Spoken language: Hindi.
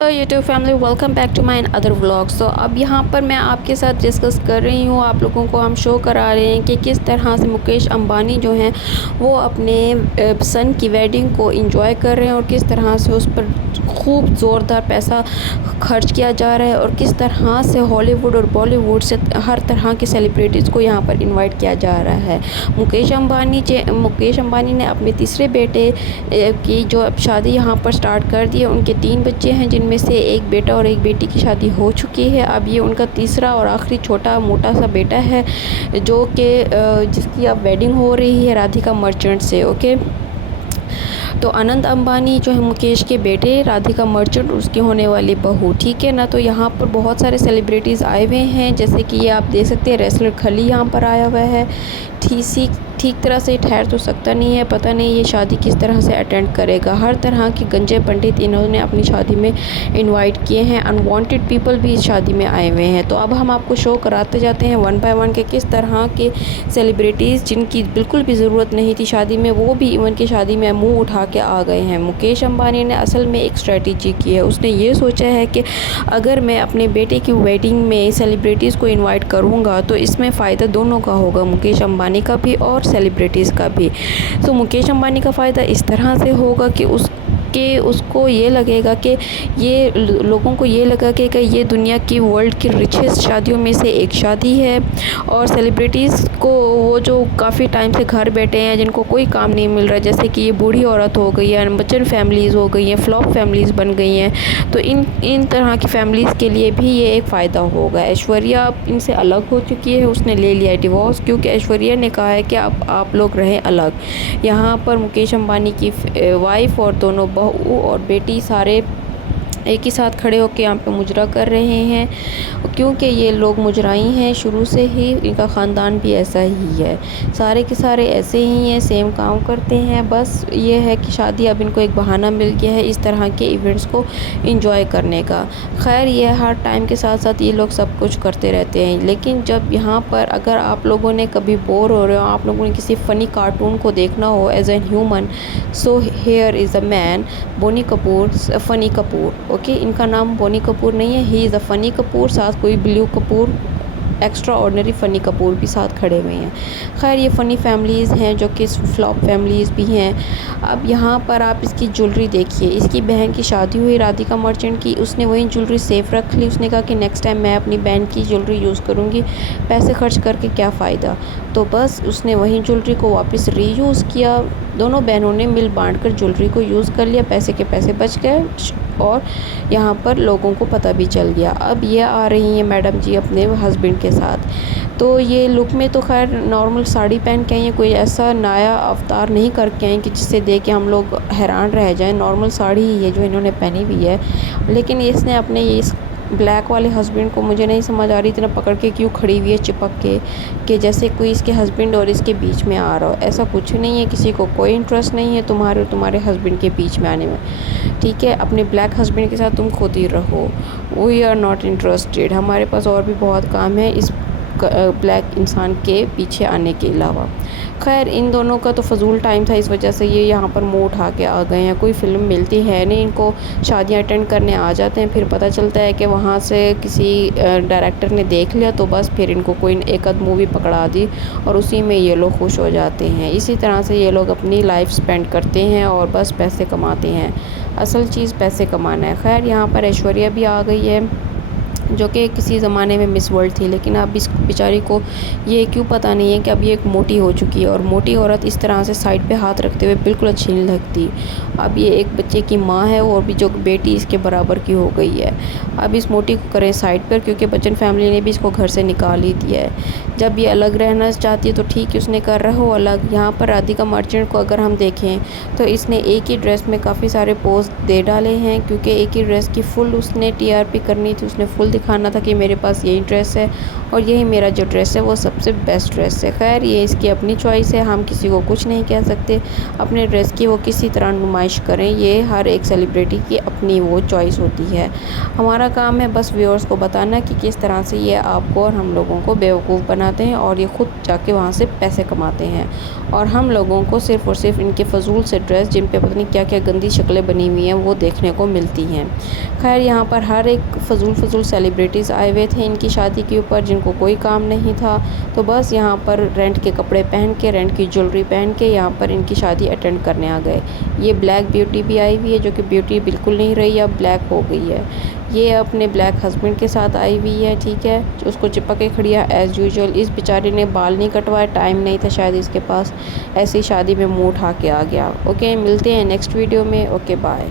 तो YouTube family welcome back to my other vlogs. तो अब यहाँ पर मैं आपके साथ डिस्कस कर रही हूँ, आप लोगों को हम शो करा रहे हैं कि किस तरह से मुकेश अंबानी जो हैं वो अपने सन की वेडिंग को एंजॉय कर रहे हैं और किस तरह से उस पर खूब ज़ोरदार पैसा खर्च किया जा रहा है और किस तरह से हॉलीवुड और बॉलीवुड से हर तरह के सेलिब्रिटीज़ को यहाँ पर इनवाइट किया जा रहा है। मुकेश अंबानी ने अपने तीसरे बेटे की जो अब शादी यहाँ पर स्टार्ट कर दी है। उनके 3 बच्चे हैं जिनमें से एक बेटा और एक बेटी की शादी हो चुकी है। अब ये उनका तीसरा और आखिरी छोटा मोटा सा बेटा है जो कि जिसकी अब वेडिंग हो रही है राधिका मर्चेंट से। ओके, तो अनंत अंबानी जो है मुकेश के बेटे, राधिका मर्चेंट उसकी होने वाली बहू, ठीक है ना। तो यहाँ पर बहुत सारे सेलिब्रिटीज़ आए हुए हैं, जैसे कि ये आप देख सकते हैं रेसलर खली यहाँ पर आया हुआ है। ठीक तरह से ठहर तो सकता नहीं है, पता नहीं ये शादी किस तरह से अटेंड करेगा। हर तरह के गंजे पंडित इन्होंने अपनी शादी में इनवाइट किए हैं, अनवांटेड पीपल भी इस शादी में आए हुए हैं। तो अब हम आपको शो कराते जाते हैं वन बाय वन के किस तरह के सेलिब्रिटीज़ जिनकी बिल्कुल भी ज़रूरत नहीं थी शादी में, वो भी इवन की शादी में मुँह उठा के आ गए हैं। मुकेश अंबानी ने असल में एक स्ट्रेटजी की है। उसने ये सोचा है कि अगर मैं अपने बेटे की वेडिंग में सेलिब्रिटीज़ को इन्वाइट करूँगा तो इसमें फ़ायदा दोनों का होगा, मुकेश अंबानी का भी और सेलिब्रिटीज़ का भी। तो मुकेश अंबानी का फ़ायदा इस तरह से होगा कि उसको ये लगेगा कि ये लोगों को ये लगा कि ये दुनिया की वर्ल्ड की रिचेस्ट शादियों में से एक शादी है। और सेलिब्रिटीज़ को वो जो काफ़ी टाइम से घर बैठे हैं, जिनको कोई काम नहीं मिल रहा, जैसे कि ये बूढ़ी औरत हो गई है, बच्चन फैमिलीज़ हो गई हैं, फ्लॉप फैमिलीज़ बन गई हैं, तो इन तरह की फैमिलीज़ के लिए भी ये एक फ़ायदा होगा। ऐश्वर्या इनसे अलग हो चुकी है, उसने ले लिया है डिवोर्स, क्योंकि ऐश्वर्या ने कहा है कि अब आप लोग रहें अलग। यहाँ पर मुकेश अंबानी की वाइफ और दोनों बहू और बेटी सारे एक ही साथ खड़े होकर यहाँ पे मुजरा कर रहे हैं, क्योंकि ये लोग मुजराई हैं शुरू से ही, इनका ख़ानदान भी ऐसा ही है, सारे के सारे ऐसे ही हैं, सेम काम करते हैं। बस ये है कि शादी अब इनको एक बहाना मिल गया है इस तरह के इवेंट्स को एंजॉय करने का। खैर ये हर टाइम के साथ साथ ये लोग सब कुछ करते रहते हैं, लेकिन जब यहाँ पर अगर आप लोगों ने कभी बोर हो रहे हो, आप लोगों ने किसी फ़नी कार्टून को देखना हो as an human, so here is a man Boney Kapoor, funny Kapoor. Okay, इनका नाम बोनी कपूर नहीं है, he is a funny Kapoor, साथ कोई blue Kapoor, extraordinary funny Kapoor भी साथ खड़े हुए हैं। खैर ये फ़नी फैमिलीज़ हैं जो कि फ्लॉप फैमिलीज़ भी हैं। अब यहाँ पर आप इसकी ज्वेलरी देखिए, इसकी बहन की शादी हुई राधिका मर्चेंट की, उसने वही ज्वेलरी सेफ़ रख ली। उसने कहा कि नेक्स्ट टाइम मैं अपनी बहन की ज्वेलरी यूज़ करूँगी, पैसे खर्च करके क्या फ़ायदा। तो बस उसने वही ज्वेलरी को वापस रीयूज़ किया। दोनों बहनों ने मिल बांट कर ज्वेलरी को यूज़ कर लिया, पैसे के पैसे बच गए और यहाँ पर लोगों को पता भी चल गया। अब ये आ रही हैं मैडम जी अपने हस्बैंड के साथ, तो ये लुक में तो खैर नॉर्मल साड़ी पहन के आई हैं, कोई ऐसा नया अवतार नहीं करके आई कि जिससे देख के हम लोग हैरान रह जाएं। नॉर्मल साड़ी ही है जो इन्होंने पहनी हुई है, लेकिन इसने अपने इस ब्लैक वाले हस्बैंड को, मुझे नहीं समझ आ रही इतना पकड़ के क्यों खड़ी हुई है चिपक के, कि जैसे कोई इसके हस्बैंड और इसके बीच में आ रहा हो। ऐसा कुछ नहीं है, किसी को कोई इंटरेस्ट नहीं है तुम्हारे और तुम्हारे हस्बैंड के बीच में आने में, ठीक है। अपने ब्लैक हस्बैंड के साथ तुम खुद ही रहो, वी आर नॉट इंटरेस्टेड, हमारे पास और भी बहुत काम है इस ब्लैक इंसान के पीछे आने के अलावा। खैर इन दोनों का तो फजूल टाइम था, इस वजह से ये यहाँ पर मुँह उठा के आ गए हैं। कोई फ़िल्म मिलती है नहीं इनको, शादियाँ अटेंड करने आ जाते हैं, फिर पता चलता है कि वहाँ से किसी डायरेक्टर ने देख लिया, तो बस फिर इनको कोई एक आध मूवी पकड़ा दी और उसी में ये लोग खुश हो जाते हैं। इसी तरह से ये लोग अपनी लाइफ स्पेंड करते हैं और बस पैसे कमाते हैं। असल चीज़ पैसे कमाना है। खैर यहाँ पर ऐश्वर्या भी आ गई है जो कि किसी ज़माने में मिस वर्ल्ड थी, लेकिन अब इस बेचारी को ये क्यों पता नहीं है कि अब ये एक मोटी हो चुकी है, और मोटी औरत इस तरह से साइड पे हाथ रखते हुए बिल्कुल अच्छी नहीं लगती। अब ये एक बच्चे की माँ है और भी जो बेटी इसके बराबर की हो गई है। अब इस मोटी को करें साइड पर, क्योंकि बच्चन फैमिली ने भी इसको घर से निकाल ही दिया है। जब ये अलग रहना चाहती है तो ठीक है, उसने कर रहा हो अलग। यहाँ पर राधिका मर्चेंट को अगर हम देखें तो इसने एक ही ड्रेस में काफ़ी सारे पोस्ट दे डाले हैं, क्योंकि एक ही ड्रेस की फुल उसने TRP करनी थी, उसने फुल दिखाना था कि मेरे पास यही ड्रेस है और यही मेरा जो ड्रेस है वो सबसे बेस्ट ड्रेस है। खैर ये इसकी अपनी चॉइस है, हम किसी को कुछ नहीं कह सकते। अपने ड्रेस की वो किसी तरह नुमाइश करें, ये हर एक सेलिब्रिटी की अपनी वो चॉइस होती है। हमारा काम है बस व्यूअर्स को बताना कि किस तरह से ये आपको और हम लोगों को बेवकूफ़ बनाते हैं और ये ख़ुद जाके वहाँ से पैसे कमाते हैं और हम लोगों को सिर्फ़ और सिर्फ इनके फ़जूल से ड्रेस जिन पे पता नहीं क्या क्या गंदी शक्लें बनी हुई हैं वो देखने को मिलती हैं। खैर यहाँ पर हर एक फ़जूल सेलिब्रिटीज़ आए हुए थे इनकी शादी के ऊपर, जिनको कोई काम नहीं था, तो बस यहाँ पर रेंट के कपड़े पहन के, रेंट की ज्वेलरी पहन के यहाँ पर इनकी शादी अटेंड करने आ गए। ये ब्लैक ब्यूटी भी आई हुई है, जो कि ब्यूटी बिल्कुल नहीं रही, अब ब्लैक हो गई है। ये अपने ब्लैक हस्बैंड के साथ आई हुई है, ठीक है, जो उसको चिपक के खड़ी है एज़ यूजुअल। इस बेचारे ने बाल नहीं कटवाए, टाइम नहीं था शायद इसके पास, ऐसी शादी में मुँह उठा के आ गया। ओके, मिलते हैं नेक्स्ट वीडियो में। Okay, bye.